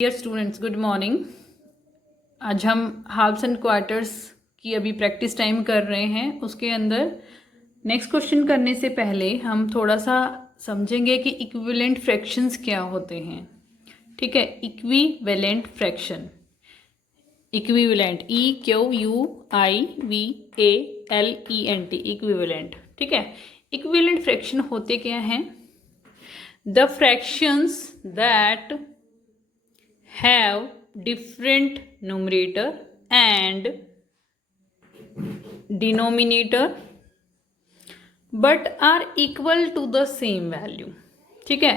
Dear students, good morning. आज हम halves and quarters की अभी प्रैक्टिस टाइम कर रहे हैं। उसके अंदर नेक्स्ट क्वेश्चन करने से पहले हम थोड़ा सा समझेंगे कि इक्विवेलेंट फ्रैक्शंस क्या होते हैं। ठीक है, equivalent fraction, equivalent EQUIVALENT, equivalent. ठीक है, इक्विवेलेंट फ्रैक्शन होते क्या हैं? The fractions that have different numerator and denominator but are equal to the same value। ठीक है,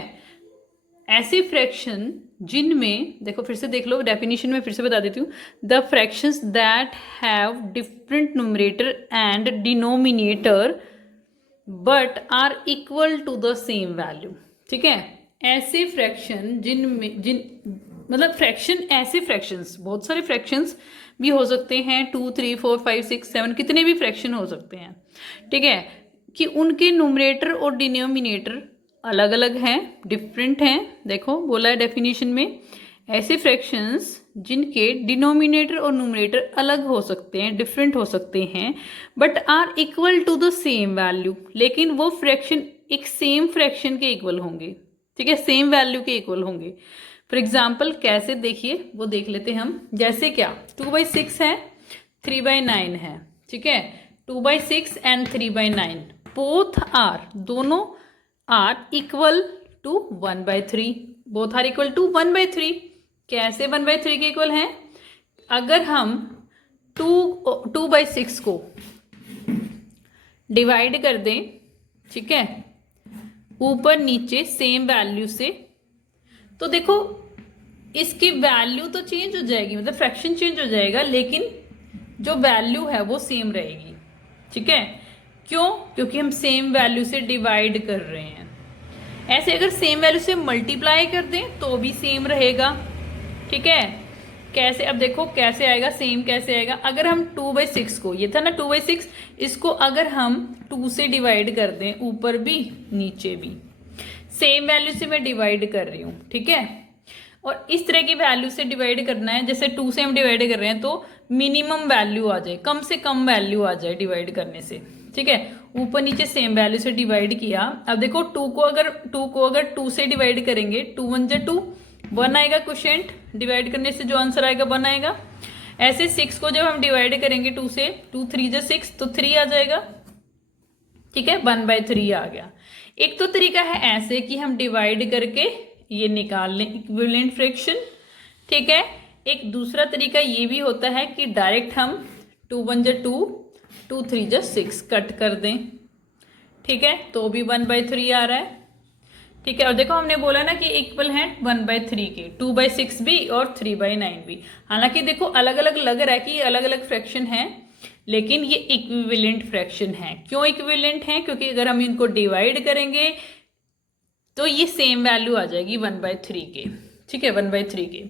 ऐसे फ्रैक्शन जिनमें, देखो फिर से देख लो, डेफिनेशन में फिर से बता देती हूँ। The fractions that have different numerator and denominator but are equal to the same value. ठीक है, ऐसे फ्रैक्शन जिनमें मतलब फ्रैक्शन, ऐसे फ्रैक्शंस, बहुत सारे फ्रैक्शंस भी हो सकते हैं, 2 3 4 5 6 7 कितने भी फ्रैक्शन हो सकते हैं। ठीक है, कि उनके न्यूमरेटर और डिनोमिनेटर अलग अलग हैं, डिफरेंट हैं। देखो बोला है डेफिनेशन में, ऐसे फ्रैक्शंस जिनके डिनोमिनेटर और न्यूमरेटर अलग हो सकते हैं, डिफरेंट हो सकते हैं, but are equal to the same value. लेकिन वो फ्रैक्शन एक सेम फ्रैक्शन के इक्वल होंगे। ठीक है, सेम वैल्यू के इक्वल होंगे। फॉर एग्जाम्पल कैसे, देखिए वो देख लेते हम। जैसे क्या, 2/6 है, 3/9 है। ठीक है, 2/6 एंड 3/9 बोथ आर, दोनों are equal to 1/3, both are equal to 1/3। कैसे 1/3 के इक्वल हैं? अगर हम 2/6 को डिवाइड कर दें, ठीक है, ऊपर नीचे सेम वैल्यू से, तो देखो इसकी वैल्यू तो चेंज हो जाएगी, मतलब फ्रैक्शन चेंज हो जाएगा, लेकिन जो वैल्यू है वो सेम रहेगी। ठीक है, क्यों? क्योंकि हम सेम वैल्यू से डिवाइड कर रहे हैं। ऐसे अगर सेम वैल्यू से मल्टीप्लाई कर दें तो भी सेम रहेगा। ठीक है, कैसे? अब देखो कैसे आएगा, सेम कैसे आएगा। अगर हम 2/6 को, ये था ना 2/6, इसको अगर हम 2 से डिवाइड कर दें, ऊपर भी नीचे भी सेम वैल्यू से मैं डिवाइड कर रही हूँ। ठीक है, और इस तरह की वैल्यू से डिवाइड करना है, जैसे 2 से हम डिवाइड कर रहे हैं तो मिनिमम वैल्यू आ जाए, कम से कम वैल्यू आ जाए डिवाइड करने से। ठीक है, ऊपर नीचे सेम वैल्यू से डिवाइड किया। अब देखो 2 को अगर 2 से डिवाइड करेंगे, 2 1 जा 2, 1 आएगा क्वोशिएंट, डिवाइड करने से जो आंसर आएगा 1 आएगा। ऐसे 6 को जब हम डिवाइड करेंगे 2 से, 2 3 जा 6, तो 3 आ जाएगा। ठीक है, 1/3 आ गया। एक तो तरीका है ऐसे कि हम डिवाइड करके ये निकाल लें इक्विवेलेंट फ्रैक्शन। ठीक है, एक दूसरा तरीका ये भी होता है कि डायरेक्ट हम 2 1 जा 2, 2 3 जा 6 कट कर दें। ठीक है, तो भी 1/3 आ रहा है। ठीक है, और देखो हमने बोला ना कि इक्वल है 1/3 के, 2/6 भी और 3/9 भी। हालांकि देखो अलग अलग लग रहा है कि ये अलग अलग फ्रैक्शन है, लेकिन ये इक्विवेलेंट फ्रैक्शन है। क्यों इक्विवेलेंट है? क्योंकि अगर हम इनको डिवाइड करेंगे तो ये सेम वैल्यू आ जाएगी 1/3 के। ठीक है, 1/3 के।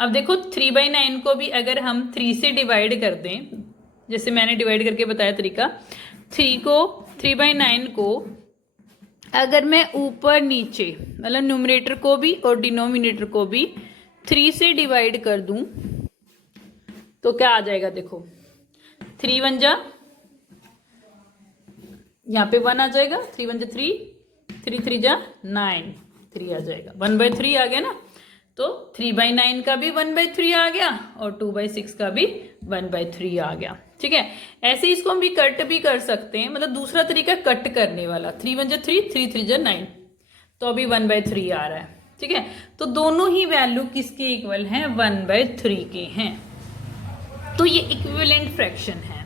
अब देखो 3/9 को भी अगर हम 3 से डिवाइड कर दें, जैसे मैंने डिवाइड करके बताया तरीका, 3/9 को अगर मैं ऊपर नीचे, मतलब न्यूमरेटर को भी और डिनोमिनेटर को भी 3 से डिवाइड कर दूं, तो क्या आ जाएगा? देखो 3 1 जा, यहाँ पे 1 आ जाएगा, 3 1 जा 3, 3 3 जा 9, 3 आ जाएगा, 1/3 आ गया ना। तो 3/9 का भी 1/3 आ गया और 2/6 का भी 1/3 आ गया। ठीक है, ऐसे इसको हम भी कट भी कर सकते हैं, मतलब दूसरा तरीका कट करने वाला, 3 1 जा 3, 3 3 जा 9, तो अभी 1/3 आ रहा है। ठीक है, तो दोनों ही वैल्यू किसके इक्वल हैं? 1/3 के हैं। तो ये इक्विवेलेंट फ्रैक्शन है।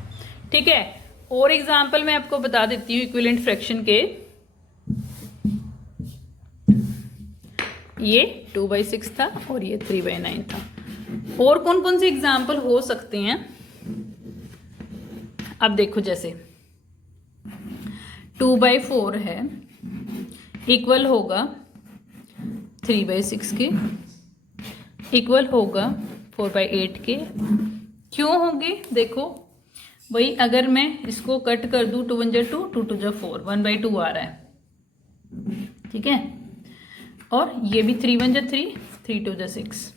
ठीक है, और एग्जाम्पल मैं आपको बता देती हूँ इक्विवेलेंट फ्रैक्शन के। ये 2/6 था और ये 3/9 था। और कौन कौन से एग्जाम्पल हो सकते हैं? अब देखो, जैसे 2/4 है, इक्वल होगा 3/6 के, इक्वल होगा 4/8 के। क्यों होंगे? देखो वही, अगर मैं इसको कट कर दूं, 2 1 जा 2, 2 2 जा 4, 1/2 आ रहा है। ठीक है, और ये भी 3 1 जा 3, 3 2 जा 6,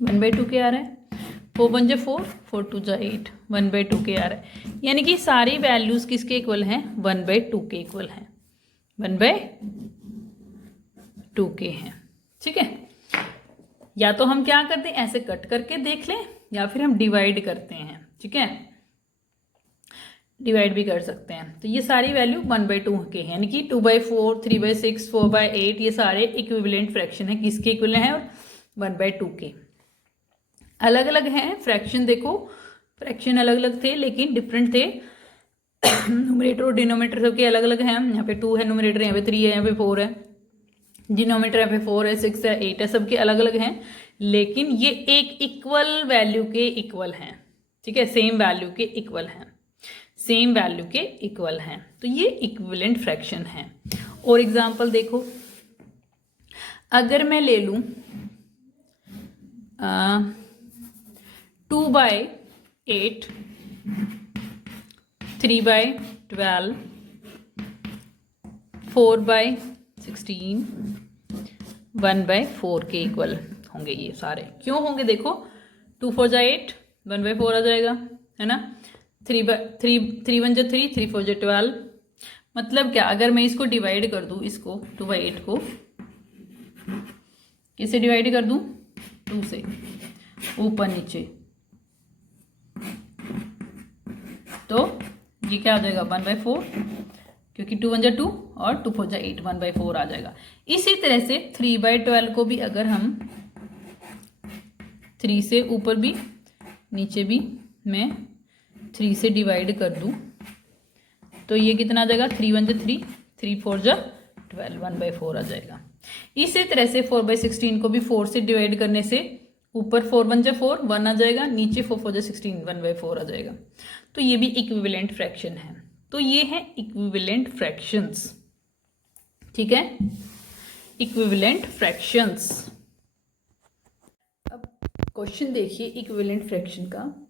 1/2 के आ रहा है, 4 1 जा 4, 4 2 जा 8, 1/2 के आ रहा है। यानी कि सारी वैल्यूज किसके इक्वल हैं, 1/2 के इक्वल हैं, 1/2 के हैं। ठीक है, या तो हम क्या करते हैं, ऐसे कट करके देख लें, या फिर हम डिवाइड करते हैं। ठीक है, डिवाइड भी कर सकते हैं। तो ये सारी वैल्यू 1/2 के हैं, यानी कि 2/4, 3/6, 4/8 ये सारे इक्विवेलेंट फ्रैक्शन है। किसके इक्वल हैं, 1/2 के। अलग अलग हैं फ्रैक्शन, देखो फ्रैक्शन अलग अलग थे लेकिन डिफरेंट थे। न्यूमरेटर और डिनोमिनेटर सबके अलग अलग हैं। यहाँ पे 2 है न्यूमरेटर, यहाँ पे 3 है, यहाँ पे 4 है। डिनोमिनेटर यहाँ पे 4 है, 6 है, 8 है, सबके अलग अलग हैं, लेकिन ये एक इक्वल वैल्यू के इक्वल हैं। ठीक है, सेम वैल्यू के इक्वल हैं, सेम वैल्यू के इक्वल हैं। तो ये इक्विवेलेंट फ्रैक्शन है। और एग्जांपल देखो, अगर मैं ले लूँ 2/8, 3/12, 4/16, 1/4 के इक्वल होंगे ये सारे। क्यों होंगे, देखो 2 4 जा 8, 1/4 आ जाएगा, है ना। 3 1 जा 3, 3 4 जा 12। मतलब क्या, अगर मैं इसको डिवाइड कर दूँ, इसको 2/8 को किससे डिवाइड कर दूँ, 2 से, ऊपर नीचे, तो ये क्या आ जाएगा, 1/4, क्योंकि 2 1 जा 2 और 2 4 जा 8, 1/4 आ जाएगा। इसी तरह से 3/12 को भी अगर हम 3 से ऊपर भी नीचे भी मैं 3 से डिवाइड कर दूं, तो ये कितना आ जाएगा, 3 1 जा 3, 3 4 जा 12, 1/4 आ जाएगा। इसी तरह से 4/16 को भी 4 से डिवाइड करने से ऊपर 4 1 जा 4, 1 आ जाएगा, नीचे 4 4 जा 16, 1/4 आ जाएगा। तो ये भी इक्विवेलेंट फ्रैक्शन है। तो ये है इक्विवेलेंट फ्रैक्शंस। ठीक है, इक्विवेलेंट फ्रैक्शंस। अब क्वेश्चन देखिए इक्विवेलेंट फ्रैक्शन का।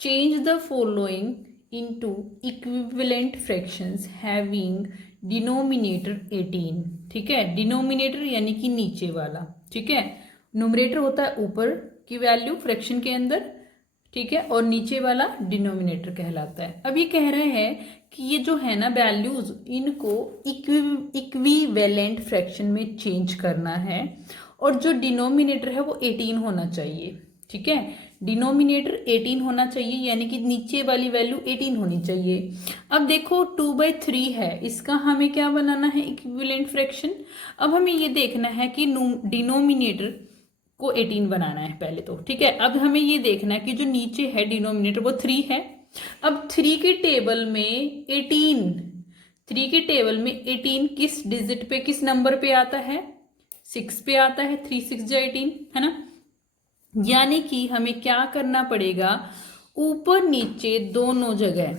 Change the following into equivalent fractions having denominator 18। ठीक है, डिनोमिनेटर यानी कि नीचे वाला। ठीक है, न्यूमरेटर होता है ऊपर की वैल्यू फ्रैक्शन के अंदर, ठीक है, और नीचे वाला डिनोमिनेटर कहलाता है। अब ये कह रहे हैं कि ये जो है ना वैल्यूज, इनको इक्विवेलेंट फ्रैक्शन में चेंज करना है, और जो डिनोमिनेटर है वो 18 होना चाहिए। ठीक है, डिनोमिनेटर 18 होना चाहिए, यानी कि नीचे वाली वैल्यू 18 होनी चाहिए। अब देखो 2/3 है, इसका हमें क्या बनाना है, इक्विवेलेंट फ्रैक्शन। अब हमें ये देखना है कि डिनोमिनेटर को 18 बनाना है पहले तो। ठीक है, अब हमें ये देखना है कि जो नीचे है डिनोमिनेटर वो 3 है। अब 3 के टेबल में 18 किस डिजिट पे, किस नंबर पे आता है, 6 पे आता है। 3 6 जा 18, है ना। यानी कि हमें क्या करना पड़ेगा, ऊपर नीचे दोनों जगह,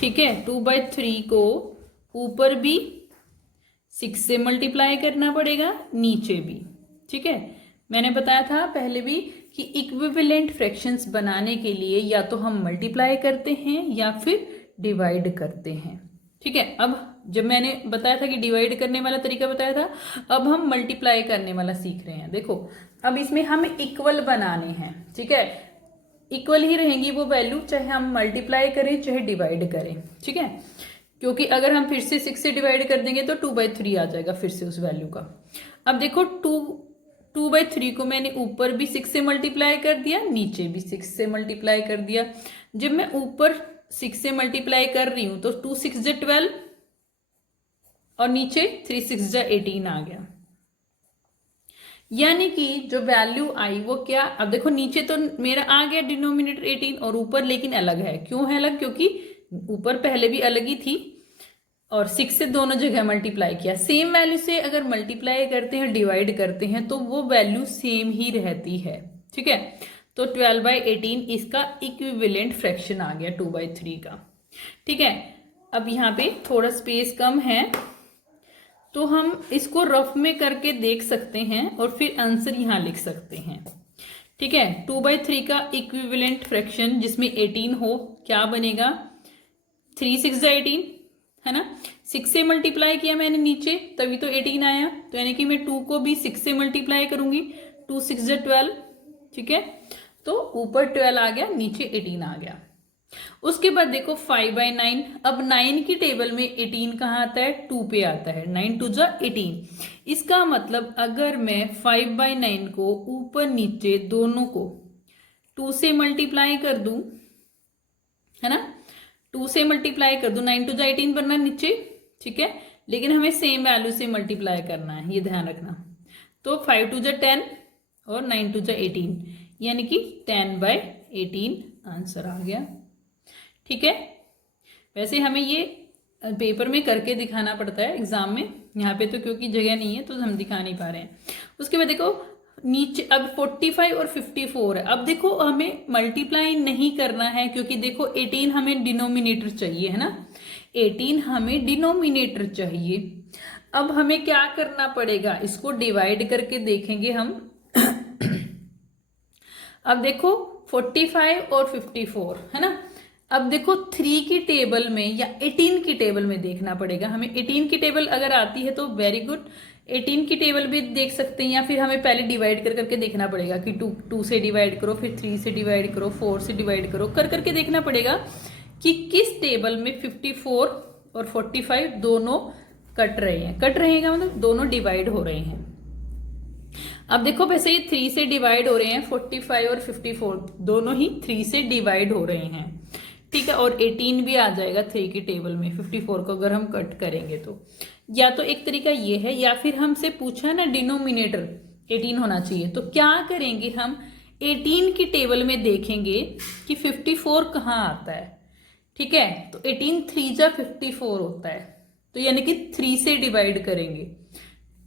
ठीक है, 2/3 को ऊपर भी 6 से मल्टीप्लाई करना पड़ेगा, नीचे भी। ठीक है, मैंने बताया था पहले भी कि इक्विवेलेंट फ्रैक्शंस बनाने के लिए या तो हम मल्टीप्लाई करते हैं या फिर डिवाइड करते हैं। ठीक है, अब जब मैंने बताया था कि डिवाइड करने वाला तरीका बताया था, अब हम मल्टीप्लाई करने वाला सीख रहे हैं। देखो अब इसमें हम इक्वल बनाने हैं। ठीक है, इक्वल ही रहेंगी वो वैल्यू, चाहे हम मल्टीप्लाई करें चाहे डिवाइड करें। ठीक है, क्योंकि अगर हम फिर से 6 से डिवाइड कर देंगे तो 2/3 आ जाएगा फिर से उस वैल्यू का। अब देखो 2/3 को मैंने ऊपर भी 6 से मल्टीप्लाई कर दिया, नीचे भी 6 से मल्टीप्लाई कर दिया। जब मैं ऊपर 6 से मल्टीप्लाई कर रही हूं तो 2 6 जा 12 और नीचे 3 6 जा 18 आ गया। यानी कि जो वैल्यू आई वो क्या, अब देखो नीचे तो मेरा आ गया डिनोमिनेटर 18 और ऊपर लेकिन अलग है। क्यों है अलग, क्योंकि ऊपर पहले भी अलग ही थी और 6 से दोनों जगह मल्टीप्लाई किया। सेम वैल्यू से अगर मल्टीप्लाई करते हैं, डिवाइड करते हैं, तो वो वैल्यू सेम ही रहती है। ठीक है, तो 12/18 इसका इक्विवेलेंट फ्रैक्शन आ गया 2/3 का। ठीक है, अब यहाँ पे थोड़ा स्पेस कम है तो हम इसको रफ में करके देख सकते हैं और फिर आंसर यहाँ लिख सकते हैं। ठीक है, 2/3 का इक्विवेलेंट फ्रैक्शन जिसमें 18 हो, क्या बनेगा, 3 6 जा 18, है ना। 6 से मल्टीप्लाई किया मैंने नीचे, तभी तो 18 आया। तो यानी कि मैं 2 को भी 6 से मल्टीप्लाई करूंगी 2 6 12, ठीक है। तो ऊपर 12 आ गया, नीचे 18 आ गया। उसके बाद देखो 5/9, अब 9 की टेबल में 18 कहाँ आता है, 2 पे आता है, 9 2 जा 18। इसका मतलब अगर मैं 5/9 को ऊपर नीचे दोनों को 2 से मल्टीप्लाई कर दूं, है ना, 2 से मल्टीप्लाई कर दूं, 9 2 जा 18 बनना नीचे, ठीक है, लेकिन हमें सेम वैल्यू से मल्टीप्लाई करना है, ये ध्यान रखना। तो 5 2 जा 10 और 9 2 जा 18, यानी कि 10/18 आंसर आ गया, ठीक है। वैसे हमें ये पेपर में करके दिखाना पड़ता है एग्जाम में, यहाँ पे तो क्योंकि जगह नहीं है तो हम दिखा नहीं पा रहे हैं। उसके बाद देखो नीचे अब 45 और 54 है। अब देखो हमें मल्टीप्लाई नहीं करना है क्योंकि देखो 18 हमें डिनोमिनेटर चाहिए, है ना, 18 हमें डिनोमिनेटर चाहिए। अब हमें क्या करना पड़ेगा, इसको डिवाइड करके देखेंगे हम। अब देखो 45 और 54, है ना, अब देखो 3 की टेबल में या 18 की टेबल में देखना पड़ेगा हमें। 18 की टेबल अगर आती है तो वेरी गुड, 18 की टेबल भी देख सकते हैं, या फिर हमें पहले डिवाइड कर करके देखना पड़ेगा कि 2 से डिवाइड करो, फिर 3 से डिवाइड करो, 4 से डिवाइड करो, कर करके देखना पड़ेगा कि किस टेबल में 54 और 45 दोनों कट रहे हैं। कट रहेगा मतलब दोनों डिवाइड हो रहे हैं। अब देखो वैसे ये 3 से डिवाइड हो रहे हैं, 45 और 54 दोनों ही 3 से डिवाइड हो रहे हैं, ठीक है, और 18 भी आ जाएगा 3 की टेबल में 54 को अगर हम कट करेंगे तो। या तो एक तरीका ये है, या फिर हमसे पूछा है ना डिनोमिनेटर 18 होना चाहिए, तो क्या करेंगे हम 18 की टेबल में देखेंगे कि 54 कहाँ आता है, ठीक है, तो 18 3 जा 54 होता है, तो यानी कि 3 से डिवाइड करेंगे।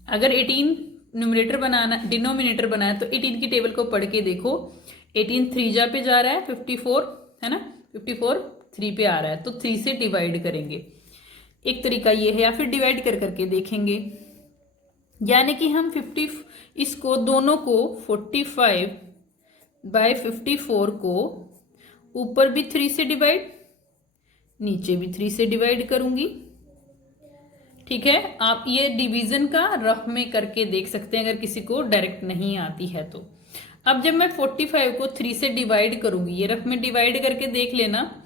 अगर 18 न्यूमरेटर बनाना, डिनोमिनेटर बनाना है तो 18 की टेबल को पढ़ के देखो, 18 3 जा पे जा रहा है, 54 है ना, 54 3 पे आ रहा है, तो 3 से डिवाइड करेंगे। एक तरीका ये है, या फिर डिवाइड कर करके देखेंगे, यानी कि हम 50 इसको दोनों को 45/54 को ऊपर भी 3 से डिवाइड, नीचे भी 3 से डिवाइड करूंगी, ठीक है। आप ये डिवीजन का रफ में करके देख सकते हैं अगर किसी को डायरेक्ट नहीं आती है तो। अब जब मैं 45 को 3 से डिवाइड करूंगी, ये रफ में डिवाइड करके देख लेना,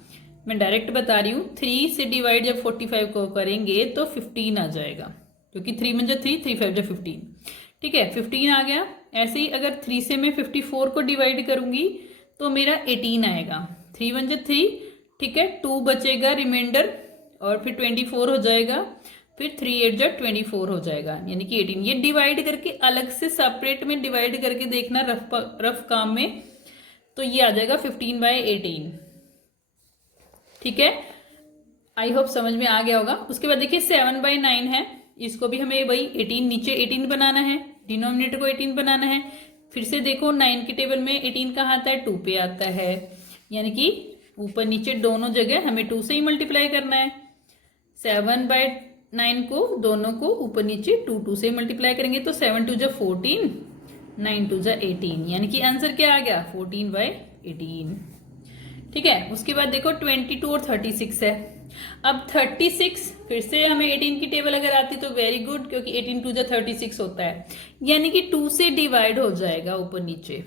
मैं डायरेक्ट बता रही हूँ, 3 से डिवाइड जब 45 को करेंगे तो 15 आ जाएगा, क्योंकि 3 में 3, 3 5 15, ठीक है, 15 आ गया। ऐसे ही अगर 3 से मैं 54 को डिवाइड करूंगी तो मेरा 18 आएगा, 3 1 3, ठीक है, 2 बचेगा रिमाइंडर, और फिर 24 हो जाएगा, फिर 3 8 जा 24 हो जाएगा, यानी कि 18। ये डिवाइड करके अलग से सेपरेट में डिवाइड करके देखना रफ काम में, तो ये आ जाएगा 15/18, ठीक है। आई होप समझ में आ गया होगा। उसके बाद देखिए 7/9 है, इसको भी हमें वही 18 नीचे 18 बनाना है, डिनोमिनेटर को 18 बनाना है। फिर से देखो 9 की टेबल में 18 कहाँ आता है, 2 पे आता है, यानी कि ऊपर नीचे दोनों जगह हमें 2 से ही मल्टीप्लाई करना है। 7/9 को दोनों को ऊपर नीचे 2 से मल्टीप्लाई करेंगे तो 7 2 जा 14, 9 2 जा 18, यानी कि आंसर क्या आ गया 14/18, ठीक है। उसके बाद देखो 22 और 36 है। अब 36 फिर से हमें 18 की टेबल अगर आती तो वेरी गुड, क्योंकि 18 2 जा 36 होता है, यानी कि 2 से डिवाइड हो जाएगा ऊपर नीचे,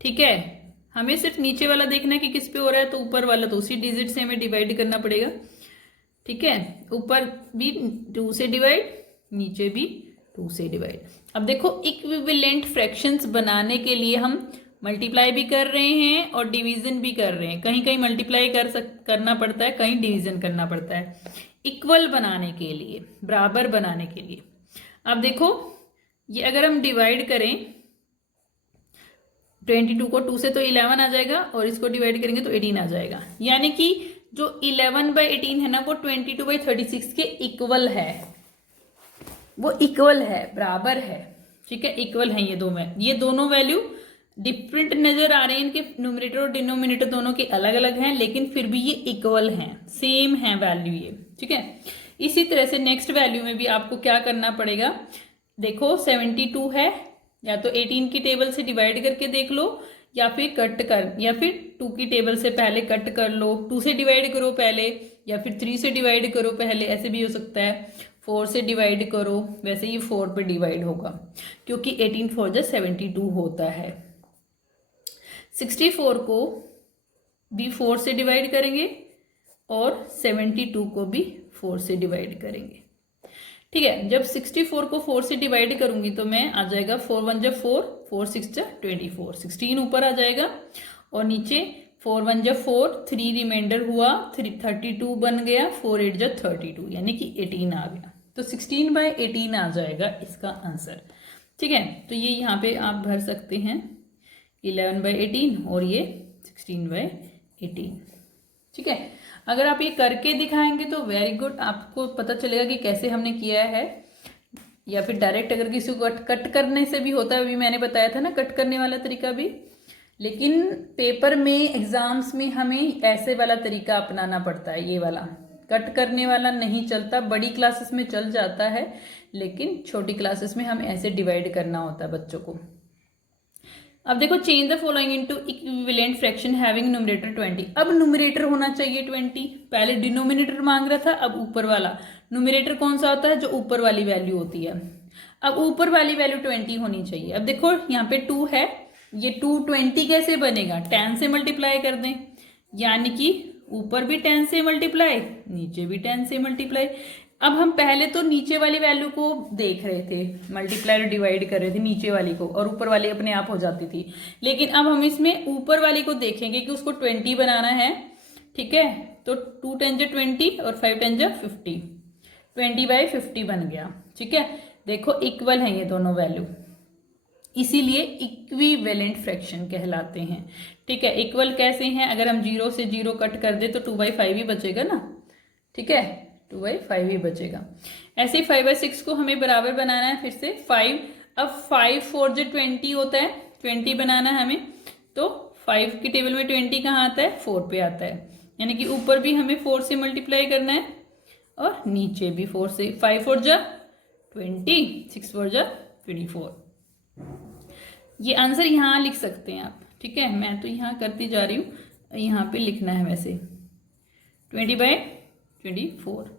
ठीक है। हमें सिर्फ नीचे वाला देखना है कि किस पे हो रहा है, तो ऊपर वाला तो उसी डिजिट से हमें डिवाइड करना पड़ेगा, ठीक है। ऊपर भी 2 से डिवाइड, नीचे भी 2 से डिवाइड। अब देखो इक्विवेलेंट फ्रैक्शंस बनाने के लिए हम मल्टीप्लाई भी कर रहे हैं और डिवीजन भी कर रहे हैं। कहीं कहीं मल्टीप्लाई करना पड़ता है, कहीं डिवीजन करना पड़ता है, इक्वल बनाने के लिए, बराबर बनाने के लिए। अब देखो ये अगर हम डिवाइड करें 22 को 2 से तो 11 आ जाएगा, और इसको डिवाइड करेंगे तो 18 आ जाएगा, यानी कि जो 11/18 है ना वो 22/36 के इक्वल है, वो इक्वल है, बराबर है, ठीक है, इक्वल है। ये दोनों वैल्यू डिफरेंट नजर आ रहे हैं, इनके न्यूमरेटर और डिनोमिनेटर दोनों के अलग अलग हैं, लेकिन फिर भी ये इक्वल हैं, सेम है वैल्यू ये, ठीक है। इसी तरह से नेक्स्ट वैल्यू में भी आपको क्या करना पड़ेगा, देखो 72 है, या तो 18 की टेबल से डिवाइड करके देख लो, या फिर कट कर, या फिर 2 की टेबल से पहले कट कर लो, 2 से डिवाइड करो पहले, या फिर 3 से डिवाइड करो पहले, ऐसे भी हो सकता है। 4 से डिवाइड करो, वैसे ये 4 पे डिवाइड होगा क्योंकि 18 4 जा 72 होता है। 64 को भी 4 से डिवाइड करेंगे और 72 को भी 4 से डिवाइड करेंगे। ठीक है, जब 64 को 4 से डिवाइड करूंगी तो मैं आ जाएगा 4 1 जा 4, 4 6 जा 24, 16 ऊपर आ जाएगा और नीचे 4 1 जा 4, 3 रिमाइंडर हुआ, 32 बन गया, 4 8 जा 32 यानी कि 18 आ गया। तो 16/18 आ जाएगा इसका आंसर। ठीक है, तो ये यहाँ पे आप भर सकते हैं 11/18 और ये 16/18। ठीक है, अगर आप ये करके दिखाएंगे तो वेरी गुड, आपको पता चलेगा कि कैसे हमने किया है। या फिर डायरेक्ट अगर किसी को कट करने से भी होता है, अभी मैंने बताया था ना कट करने वाला तरीका भी, लेकिन पेपर में एग्जाम्स में हमें ऐसे वाला तरीका अपनाना पड़ता है। ये वाला कट करने वाला नहीं चलता, बड़ी क्लासेस में चल जाता है लेकिन छोटी क्लासेस में हम ऐसे डिवाइड करना होता है बच्चों को। अब देखो, change the following into equivalent fraction having numerator 20। अब न्यूमरेटर होना चाहिए 20, पहले डिनोमिनेटर मांग रहा था, अब ऊपर वाला। न्यूमरेटर कौन सा होता है? जो ऊपर वाली वैल्यू होती है। अब ऊपर वाली वैल्यू 20 होनी चाहिए। अब देखो यहाँ पे 2 है, ये 220 कैसे बनेगा? 10 से मल्टीप्लाई कर दें, यानी कि ऊपर भी 10 से मल्टीप्लाई, नीचे भी 10 से मल्टीप्लाई। अब हम पहले तो नीचे वाली वैल्यू को देख रहे थे, मल्टीप्लाई और डिवाइड कर रहे थे नीचे वाली को, और ऊपर वाली अपने आप हो जाती थी। लेकिन अब हम इसमें ऊपर वाली को देखेंगे कि उसको 20 बनाना है। ठीक है, तो 2 10 जा 20 और 5 10 जा 50, 20/50 बन गया। ठीक है, देखो इक्वल है ये दोनों वैल्यू, इसीलिए इक्विवेलेंट फ्रैक्शन कहलाते हैं। ठीक है, इक्वल कैसे हैं? अगर हम 0 से 0 कट कर दे तो 2/5 ही बचेगा ना। ठीक है, 2/5 ही बचेगा। ऐसे ही 5/6 को हमें बराबर बनाना है फिर से 5। अब 5 4 जो 20 होता है, 20 बनाना है हमें, तो 5 की टेबल में 20 कहाँ आता है? 4 पे आता है, यानी कि ऊपर भी हमें 4 से मल्टीप्लाई करना है और नीचे भी 4 से। 5 4 जा 20, 6 4 जा 24। ये आंसर यहाँ लिख सकते हैं आप। ठीक है, मैं तो यहाँ करती जा रही हूँ, यहाँ पे लिखना है वैसे 20/24।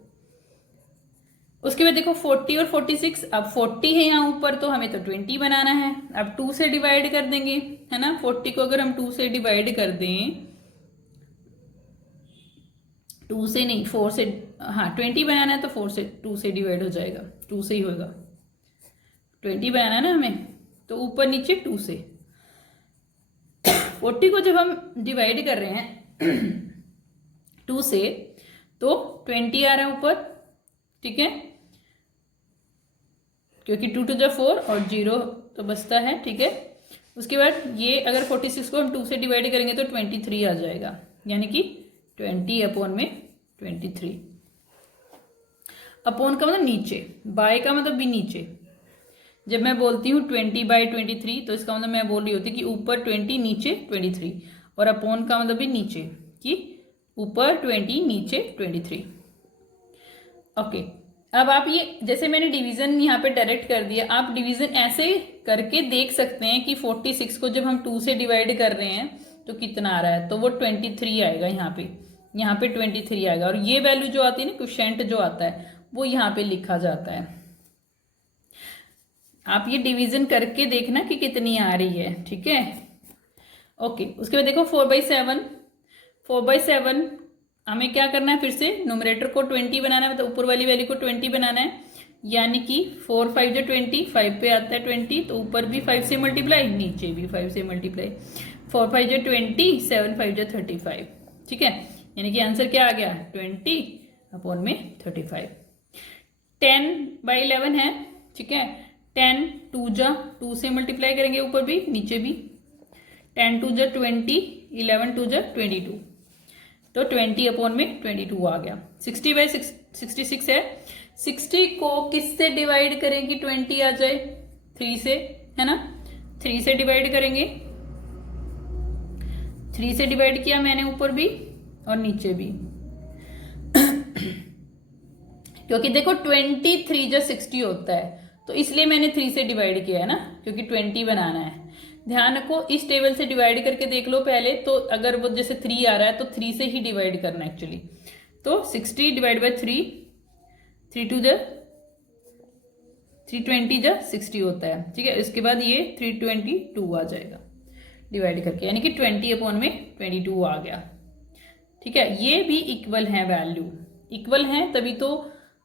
उसके बाद देखो 40 और 46, अब 40 है यहाँ ऊपर तो हमें तो 20 बनाना है। अब 2 से डिवाइड कर देंगे, है ना। 40 को अगर हम 2 से डिवाइड कर दें, 2 से नहीं 4 से, हाँ 20 बनाना है तो 4 से 2 से डिवाइड हो जाएगा, 2 से ही होगा। 20 बनाना है ना हमें, तो ऊपर नीचे 2 से। 40 को जब हम डिवाइड कर रहे हैं 2 से, तो 20 आ रहा है ऊपर। ठीक है, क्योंकि 2 2 जा 4 और 0 तो बचता है। ठीक है, उसके बाद ये अगर 46 को हम 2 से डिवाइड करेंगे तो 23 आ जाएगा, यानी कि 20/23। अपॉन का मतलब नीचे, बाय का मतलब भी नीचे। जब मैं बोलती हूँ 20/23 तो इसका मतलब मैं बोल रही होती कि ऊपर 20 नीचे 23, और अपॉन का मतलब भी नीचे, कि ऊपर 20 नीचे 23। ओके, अब आप ये जैसे मैंने डिवीजन यहाँ पे डायरेक्ट कर दिया, आप डिवीजन ऐसे करके देख सकते हैं कि 46 को जब हम 2 से डिवाइड कर रहे हैं तो कितना आ रहा है, तो वो 23 आएगा। यहाँ पे 23 आएगा, और ये वैल्यू जो आती है ना, क्वोशिएंट जो आता है, वो यहाँ पे लिखा जाता है। आप ये डिवीजन करके देखना कि कितनी आ रही है। ठीक है, ओके। उसके बाद देखो 4/7 हमें क्या करना है? फिर से न्यूमरेटर को 20 बनाना है, मतलब ऊपर वाली वैल्यू को 20 बनाना है, यानी कि 4 5 जो 20, 5 पे आता है 20, तो ऊपर भी 5 से मल्टीप्लाई, नीचे भी 5 से मल्टीप्लाई। 4 5 जो 20, 7 5 जो 35। ठीक है, यानी कि आंसर क्या आ गया? 20/35। 10/11 है। ठीक है, 10 2 जा 2 से मल्टीप्लाई करेंगे, ऊपर भी नीचे भी। 10 2 जा 20, 11 2 जा 22, तो 20/22 आ गया। 60/66 है। 60 को किससे डिवाइड करें कि 20 आ जाए? 3 से, है ना। 3 से डिवाइड करेंगे, 3 से डिवाइड किया मैंने ऊपर भी और नीचे भी। क्योंकि देखो 23 जो 60 होता है, तो इसलिए मैंने 3 से डिवाइड किया है ना, क्योंकि 20 बनाना है। ध्यान रखो, इस टेबल से डिवाइड करके देख लो पहले, तो अगर वो जैसे 3 आ रहा है तो 3 से ही डिवाइड करना एक्चुअली। तो 60 डिवाइड बाय 3, 3 2 जा 320 जा 60 होता है, ठीक है। इसके बाद ये 322 आ जाएगा डिवाइड करके, यानी कि 20/22 आ गया, ठीक है। ये भी इक्वल है, वैल्यू इक्वल है, तभी तो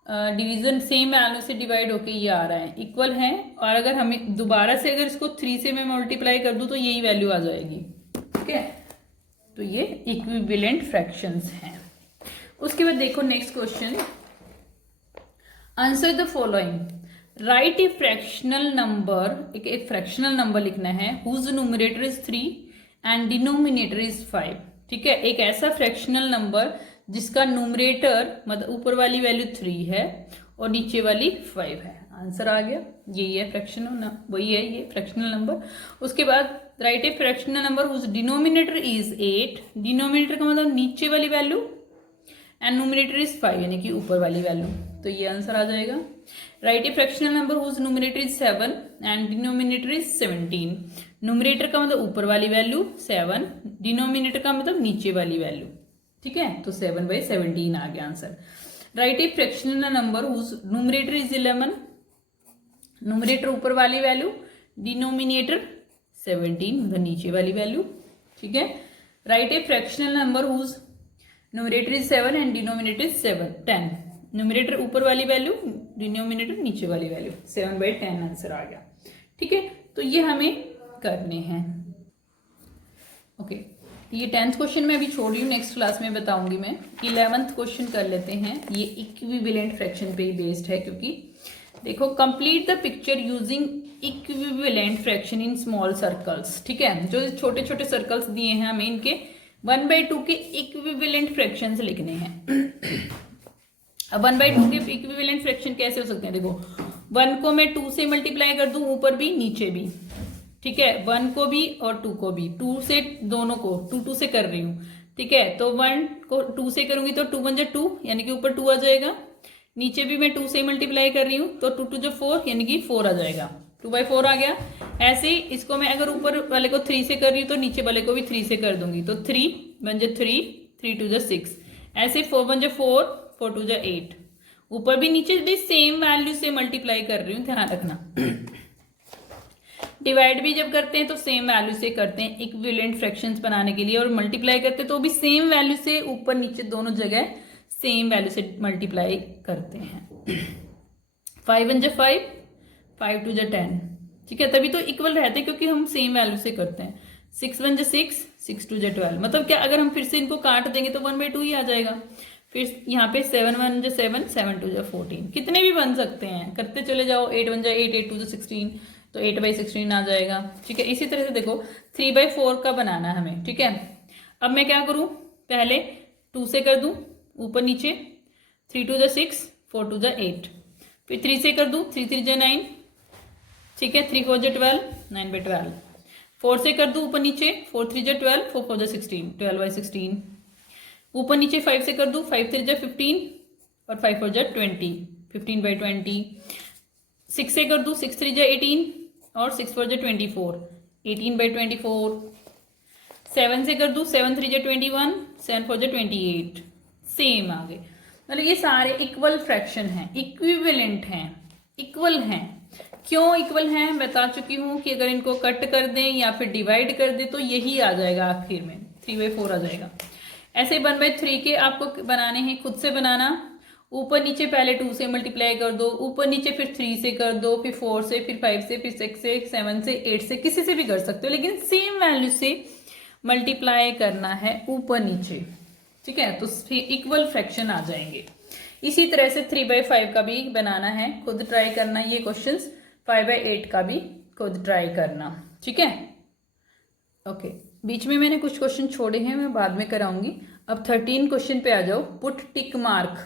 डिवीजन सेम वैल्यू से डिवाइड होके ये आ रहा है, इक्वल है। और अगर हमें दोबारा से अगर इसको 3 से मैं मल्टीप्लाई कर दूं तो यही वैल्यू आ जाएगी, ठीक है। तो ये इक्विवेलेंट फ्रैक्शंस हैं। उसके बाद देखो next question, answer the following. Write a fractional number, एक फ्रैक्शनल नंबर लिखना है whose numerator is 3 and denominator is 5, ठीक है। एक ऐसा फ्रैक्शनल नंबर जिसका न्यूमरेटर मतलब ऊपर वाली वैल्यू 3 है और नीचे वाली 5 है। आंसर आ गया, यही है फ्रैक्शनल, वही है ये फ्रैक्शनल नंबर। उसके बाद write a fractional number whose denominator is 8, denominator का मतलब नीचे वाली वैल्यू, एंड न्यूमरेटर इज 5 यानी कि ऊपर वाली वैल्यू, तो ये आंसर आ जाएगा। Write a fractional number whose numerator is 7 and denominator is 17, numerator का मतलब ऊपर वाली वैल्यू 7, डिनोमिनेटर का मतलब नीचे वाली वैल्यू, ठीक है। तो 7/17 आ गया answer. Write a fractional number whose numerator is 11, numerator ऊपर वाली वैल्यू, डिनोमिनेटर 17 मतलब नीचे वाली वैल्यू, ठीक है। Write a fractional number whose numerator is 7 and denominator is 10, numerator ऊपर वाली वैल्यू, डिनोमिनेटर नीचे वाली वैल्यू, 7/10 आंसर आ गया, ठीक है। तो ये हमें करने हैं, ओके। ये 10th क्वेश्चन मैं अभी छोड़ रही हूँ, नेक्स्ट क्लास में बताऊंगी मैं। 11th क्वेश्चन कर लेते हैं, ये इक्विवेलेंट फ्रैक्शन पे ही बेस्ड है, क्योंकि देखो complete the picture using equivalent fraction in small circles, ठीक है। जो छोटे छोटे सर्कल्स दिए हैं हमें, इनके 1/2 के इक्विवेलेंट फ्रैक्शंस लिखने हैं। अब 1/2 के इक्विवेलेंट फ्रैक्शन कैसे हो सकते हैं, देखो 1 को मैं 2 से मल्टीप्लाई कर दूं, ऊपर भी नीचे भी, ठीक है। 1 को भी और 2 को भी, 2 से दोनों को 2 से कर रही हूँ, ठीक है। तो 1 को 2 से करूंगी तो 2 1 2 यानी कि ऊपर 2 आ जाएगा, नीचे भी मैं 2 से मल्टीप्लाई कर रही हूँ तो 2 2 4 यानी कि 4 आ जाएगा, 2/4 आ गया। ऐसे ही इसको मैं अगर ऊपर वाले को 3 से कर रही हूँ तो नीचे वाले को भी 3 से कर दूंगी, तो 3 1 3, 3 2 6, ऐसे 4 1 4, 4 2 8, ऊपर भी नीचे भी सेम वैल्यू से मल्टीप्लाई कर रही हूँ, ध्यान रखना। डिवाइड भी जब करते हैं तो सेम वैल्यू से करते हैं इक्विवेलेंट फ्रैक्शंस बनाने के लिए, और मल्टीप्लाई करते हैं तो भी सेम वैल्यू से ऊपर नीचे दोनों जगह सेम वैल्यू से मल्टीप्लाई करते हैं। 5 1 5, 5 2 10, ठीक है। तभी तो इक्वल रहते हैं, क्योंकि हम सेम वैल्यू से करते हैं। 6 1 6, 6 2 12, मतलब क्या अगर हम फिर से इनको काट देंगे तो 1/2 ही आ जाएगा। फिर यहाँ पे 7 1 7, 7 2 14, कितने भी बन सकते हैं, करते चले जाओ। 8 1 8, 8 2 16, तो 8/16 आ जाएगा, ठीक है। इसी तरह से देखो 3/4 का बनाना है हमें, ठीक है। अब मैं क्या करूं, पहले 2 से कर दूं ऊपर नीचे, 3 2 6, 4 2 8, फिर 3 से कर दूं, 3 3 9, ठीक है। 3 4 12, 9/12, 4 से कर दूं ऊपर नीचे, 4 3 12, 4 4 16, 12/16, ऊपर नीचे 5 से कर दूं, 5 3 15 और 5 4 20, 15/20, 6 से कर दूं, 6 3 18 और 6 4 24, 18/24, 7 से कर दूं, 7 3 21, 7 4 28, सेम आ गए। मतलब ये सारे इक्वल फ्रैक्शन हैं, इक्विवेलेंट हैं, इक्वल हैं। क्यों इक्वल हैं बता चुकी हूं कि अगर इनको कट कर दें या फिर डिवाइड कर दें तो यही आ जाएगा, आखिर में 3/4 आ जाएगा। ऐसे 1/3 के आपको बनाने हैं, खुद से बनाना। ऊपर नीचे पहले 2 से मल्टीप्लाई कर दो, ऊपर नीचे फिर 3 से कर दो, फिर 4 से, फिर 5 से, फिर 6 से, 7 से, 8 से, किसी से भी कर सकते हो, लेकिन सेम वैल्यू से मल्टीप्लाई करना है ऊपर नीचे, ठीक है। तो इक्वल फ्रैक्शन आ जाएंगे। इसी तरह से 3/5 का भी बनाना है, खुद ट्राई करना ये क्वेश्चंस। 5/8 का भी खुद ट्राई करना, ठीक है। ओके, बीच में मैंने कुछ क्वेश्चन छोड़े हैं, मैं बाद में कराऊंगी। अब 13 क्वेश्चन पे आ जाओ, पुट टिक मार्क,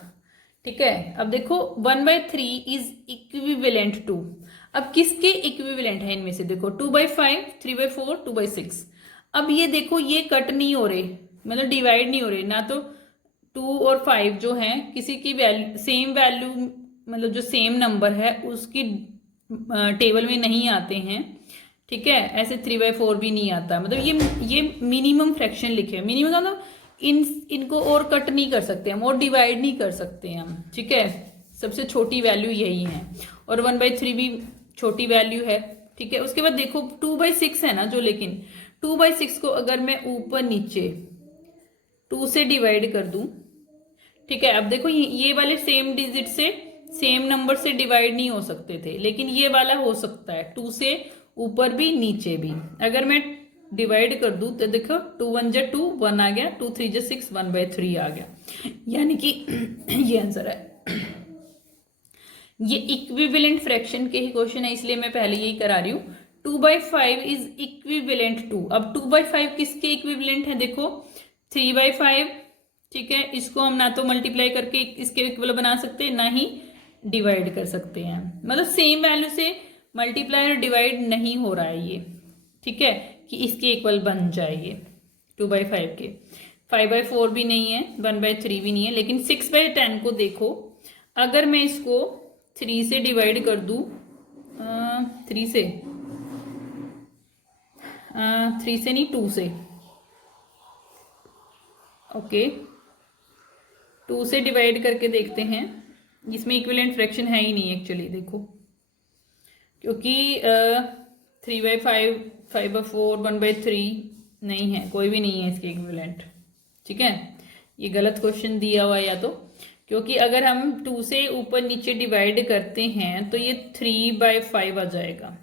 ठीक है। अब देखो 1/3 इज इक्विवेलेंट टू, अब किसके इक्विवेलेंट है इनमें से, देखो 2/5, 3/4, 2/6। अब ये देखो ये कट नहीं हो रहे, मतलब डिवाइड नहीं हो रहे ना, तो 2 और 5 जो हैं किसी की वैल्यू सेम वैल्यू, मतलब जो सेम नंबर है उसकी टेबल में नहीं आते हैं, ठीक है। ऐसे 3/4 भी नहीं आता, मतलब ये मिनिमम फ्रैक्शन लिखे हैं। मिनिमम मतलब इनको और कट नहीं कर सकते हम, और डिवाइड नहीं कर सकते हम, ठीक है। सबसे छोटी वैल्यू यही है। और 1/3 भी छोटी वैल्यू है, ठीक है। उसके बाद देखो 2/6 है ना जो, लेकिन 2/6 को अगर मैं ऊपर नीचे 2 से डिवाइड कर दूं, ठीक है। अब देखो ये वाले सेम डिजिट से, सेम नंबर से डिवाइड नहीं हो सकते थे, लेकिन ये वाला हो सकता है 2 से ऊपर भी नीचे भी। अगर मैं डिवाइड कर दूं तो देखो 2 1 जा 2, 1 आ गया, 2 3 जा 6, 1/3 आ गया, यानी कि ये आंसर है। ये इक्विवेलेंट फ्रैक्शन के ही क्वेश्चन है, इसलिए मैं पहले यही करा रही हूँ। 2/5 इज इक्विवेलेंट टू। अब 2/5 किसके इक्विवेलेंट है, देखो 3/5, ठीक है। इसको हम ना तो मल्टीप्लाई करके इसके इक्वल बना सकते हैं, ना ही डिवाइड कर सकते हैं, मतलब सेम वैल्यू से मल्टीप्लाई और डिवाइड नहीं हो रहा है ये, ठीक है, कि इसके इक्वल बन जाए ये 2/5 के। 5/4 भी नहीं है, 1/3 भी नहीं है, लेकिन 6/10 को देखो, अगर मैं इसको 3 से डिवाइड कर दूं, 3 से 3 से नहीं 2 से, ओके 2 से डिवाइड करके देखते हैं। इसमें इक्विवेलेंट फ्रैक्शन है ही नहीं एक्चुअली, देखो, क्योंकि 3/5, 5/4, 1/3 नहीं है, कोई भी नहीं है इसके इक्विवेलेंट, ठीक है। ये गलत क्वेश्चन दिया हुआ है या तो, क्योंकि अगर हम 2 से ऊपर नीचे डिवाइड करते हैं तो ये 3/5 आ जाएगा,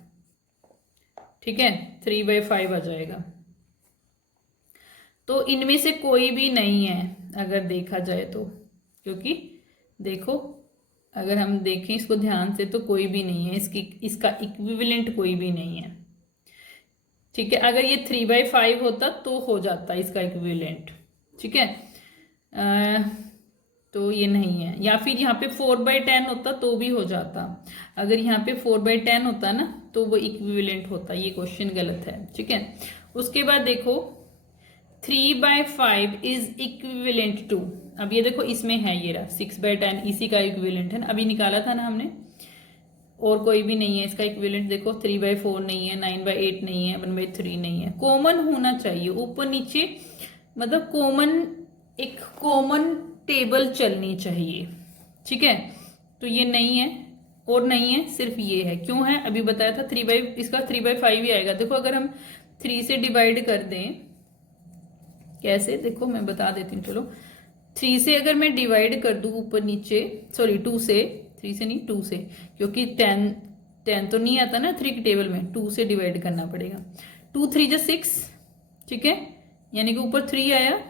ठीक है, 3/5 आ जाएगा। तो इनमें से कोई भी नहीं है अगर देखा जाए तो, क्योंकि देखो अगर हम देखें इसको ध्यान से तो कोई भी नहीं है, इसका इक्विवेलेंट कोई भी नहीं है, ठीक है। अगर ये 3/5 होता तो हो जाता इसका इक्विवेलेंट, ठीक है। तो ये नहीं है, या फिर यहाँ पे 4/10 होता तो भी हो जाता। अगर यहाँ पे 4/10 होता ना तो वो इक्विवेलेंट होता, ये क्वेश्चन गलत है, ठीक है। उसके बाद देखो 3/5 इज इक्विवेलेंट टू, अब ये देखो इसमें है ये रहा 6/10, इसी का इक्विवेलेंट है ना, अभी निकाला था ना हमने, और कोई भी नहीं है इसका इक्विवेलेंट। देखो 3/4 नहीं है, 9/8 नहीं है, 1/3 नहीं है, कॉमन होना चाहिए ऊपर नीचे, मतलब कॉमन, एक कॉमन टेबल चलनी चाहिए, ठीक है। तो ये नहीं है और नहीं है, सिर्फ ये है। क्यों है अभी बताया था, इसका 3/5 ही आएगा। देखो अगर हम 3 से डिवाइड कर दें, कैसे, देखो मैं बता देती हूँ, चलो 3 से अगर मैं डिवाइड कर दूं ऊपर नीचे, सॉरी 2 से, 3 से नहीं 2 से, क्योंकि 10 तो नहीं आता ना 3 की टेबल में, 2 से डिवाइड करना पड़ेगा। 2 3 जा 6, ठीक है, यानी कि ऊपर 3 आया,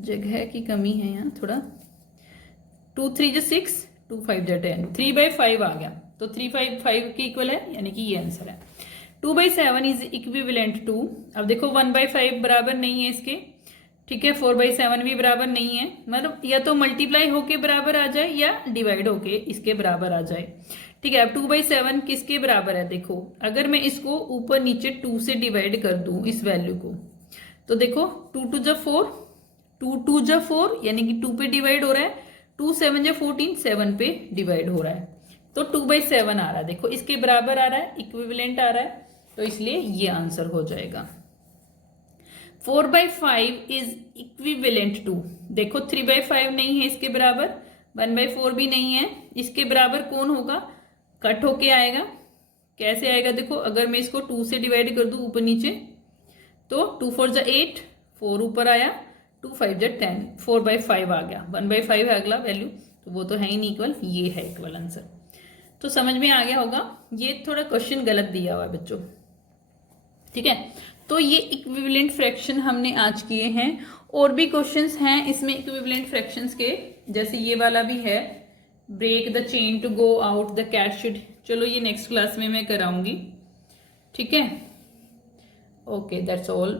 जगह की कमी है यहाँ थोड़ा। 2 3 जा 6, 2 5 जा 10, 3/5 आ गया, तो 3/5 के इक्वल है, यानी कि ये आंसर है। 2/7 इज इक्विवेलेंट टू, अब देखो 1/5 बराबर नहीं है इसके, ठीक है, 4/7 भी बराबर नहीं है, मतलब या तो मल्टीप्लाई होके बराबर आ जाए या डिवाइड होके इसके बराबर आ जाए, ठीक है। अब 2/7 किसके बराबर है, देखो अगर मैं इसको ऊपर नीचे 2 से डिवाइड कर दूं इस वैल्यू को, तो देखो 2 2 जा 4, 2 2 जा 4, यानी कि 2 पे डिवाइड हो रहा है, 2 7 जा 14, 7 पे डिवाइड हो रहा है, तो 2/7 आ रहा है, देखो इसके बराबर आ रहा है, इक्विवेलेंट आ रहा है, तो इसलिए ये आंसर हो जाएगा। 4/5 इज इक्विवेलेंट टू, देखो 3/5 नहीं है इसके बराबर, 1/4 भी नहीं है, इसके बराबर कौन होगा, कट होके आएगा। कैसे आएगा, देखो अगर मैं इसको 2 से डिवाइड कर दूं ऊपर नीचे, तो 2 4 जा 8, 4 ऊपर आया, 2 5 जा 10, 4/5 आ गया, 1/5 है अगला वैल्यू, तो वो तो है ही नहीं इक्वल, ये है इक्वल आंसर। तो समझ में आ गया होगा, ये थोड़ा क्वेश्चन गलत दिया हुआ है बच्चों, ठीक है। तो ये इक्विवेलेंट फ्रैक्शन हमने आज किए हैं, और भी क्वेश्चंस हैं इसमें इक्विवेलेंट फ्रैक्शंस के, जैसे ये वाला भी है, break the chain to go out the cat should, चलो ये नेक्स्ट क्लास में मैं कराऊंगी, ठीक है। Okay, that's all.